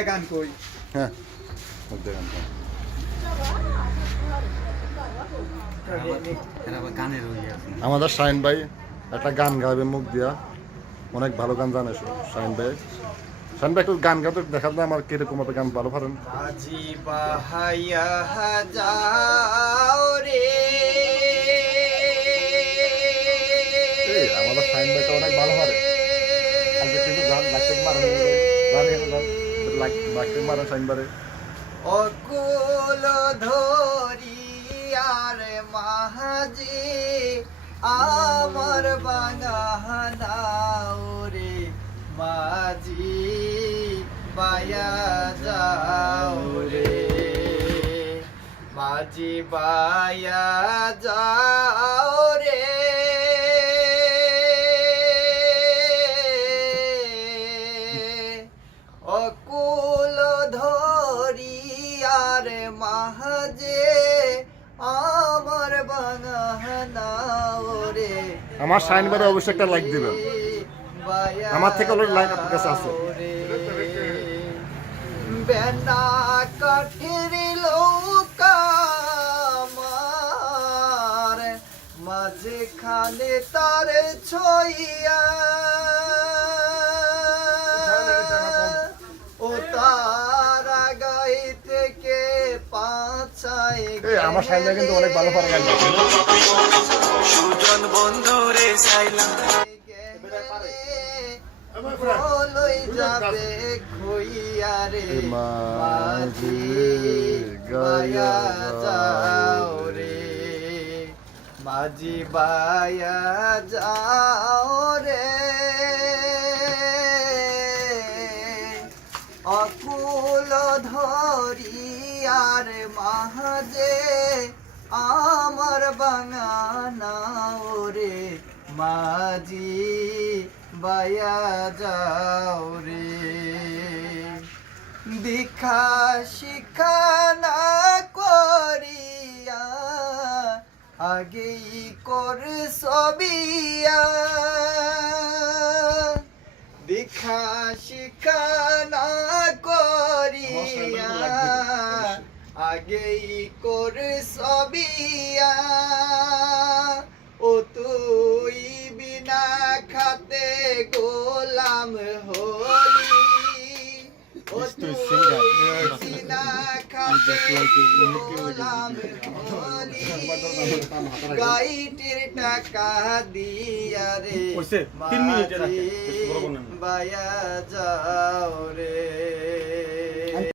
গান কই হ্যাঁ আমাদের শাহিন ভাই একটা গান গাবে মুখ দিয়া, অনেক ভালো গান জানে শাহিন ভাই। শাহিন ভাই একটু গান গাতে দেখাতে আমার কিরকম একটা গান ভালো পারেন। আজি বাহাইয়া যাও রে, আমাদের শাহিন ভাইটা অনেক ভালো পারে। আজকে কিছু গান লাইক মারেন, লাইক মারেন শাহিন ভাই। অকুল ধরি আর মাহাজি আমার বাঙানাও রে, মাঝি বায়া যাও রে, মাঝি বায়া যাও রে, অকুল ধরি আর মাহাজে আমার বাঙানাও রে। আমার শাহিন ভাই অবশ্যই একটা লাইক দিবেন, আমার থেকে অলরেডি লাইক আপনার কাছে আছে। বেনা কাঠের লৌকা মার মাঝখানে তার ছইয়া, ও তারা গাই থেকে পাছায় আমার শাহিন ভাই কিন্তু অনেক ভালো পারে গান। সুজন বন্ধুরে সাইলা বলই যাবে খইয়া রে, মাঝি বায়া যাও রে, মাঝি বায়া যাও রে, অকুল ধরি আর মাহাজে আমার বাঙানাও রে, মাঝি বায়া যাও রে। দীক্ষা শিক্ষা না করিয়া আগেই কর সবিয়া, দীক্ষা শিক্ষা না করিয়া আগেই কর সবিয়া, ও তুই বিনা খাতে গোলাম হলি, ও তুই বিনা খাতে গোলাম হলি, গাইটির টাকা দিয়া রে, মাঝি বায়া যাও রে।